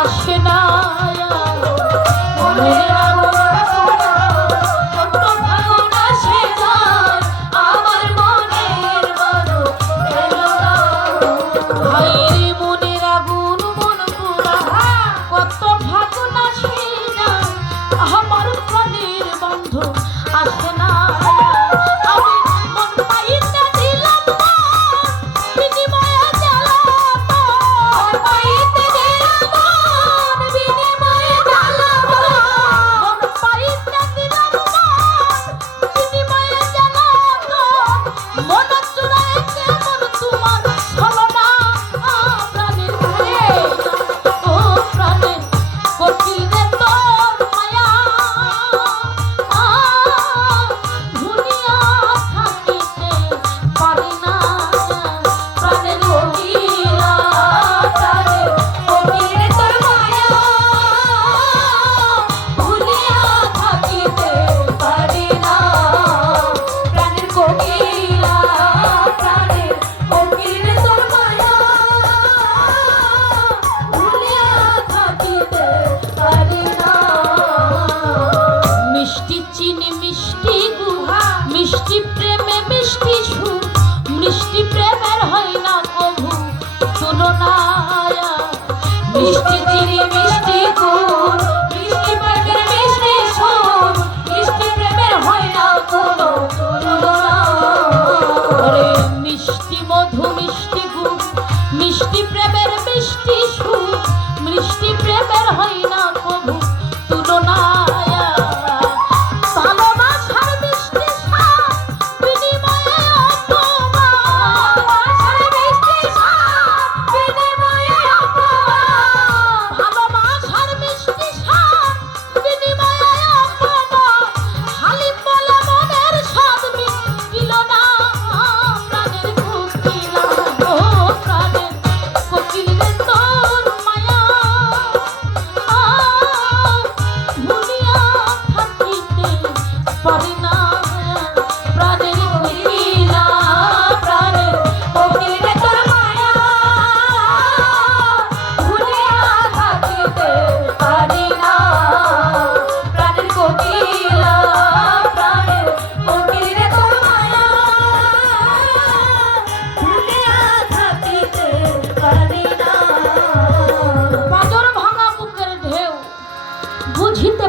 আসে না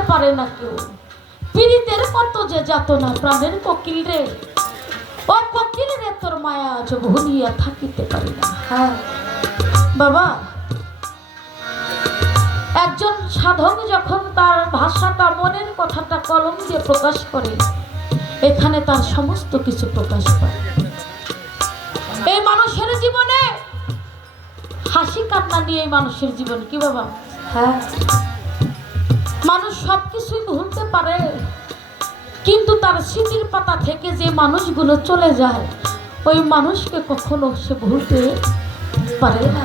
পারে না কেউ পীড়িতের কত যে যাতনা প্রাণের কোকিল রে ও কোকিল রে তোর মায়া আজ ভুলিয়া থাকিতে পারি না। হ্যাঁ বাবা, একজন সাধক যখন তার ভাষাটা মনের কথাটা কলম দিয়ে প্রকাশ করে এখানে তার সমস্ত কিছু প্রকাশ পায়। এই মানুষের জীবনে হাসি কান্না নিয়ে এই মানুষের জীবন কি বাবা? হ্যাঁ, মানুষ সবকিছুই ভুলতে পারে কিন্তু তার স্মৃতির পাতা থেকে যে মানুষগুলো চলে যায় ওই মানুষকে কখনো সে ভুলতে পারে না।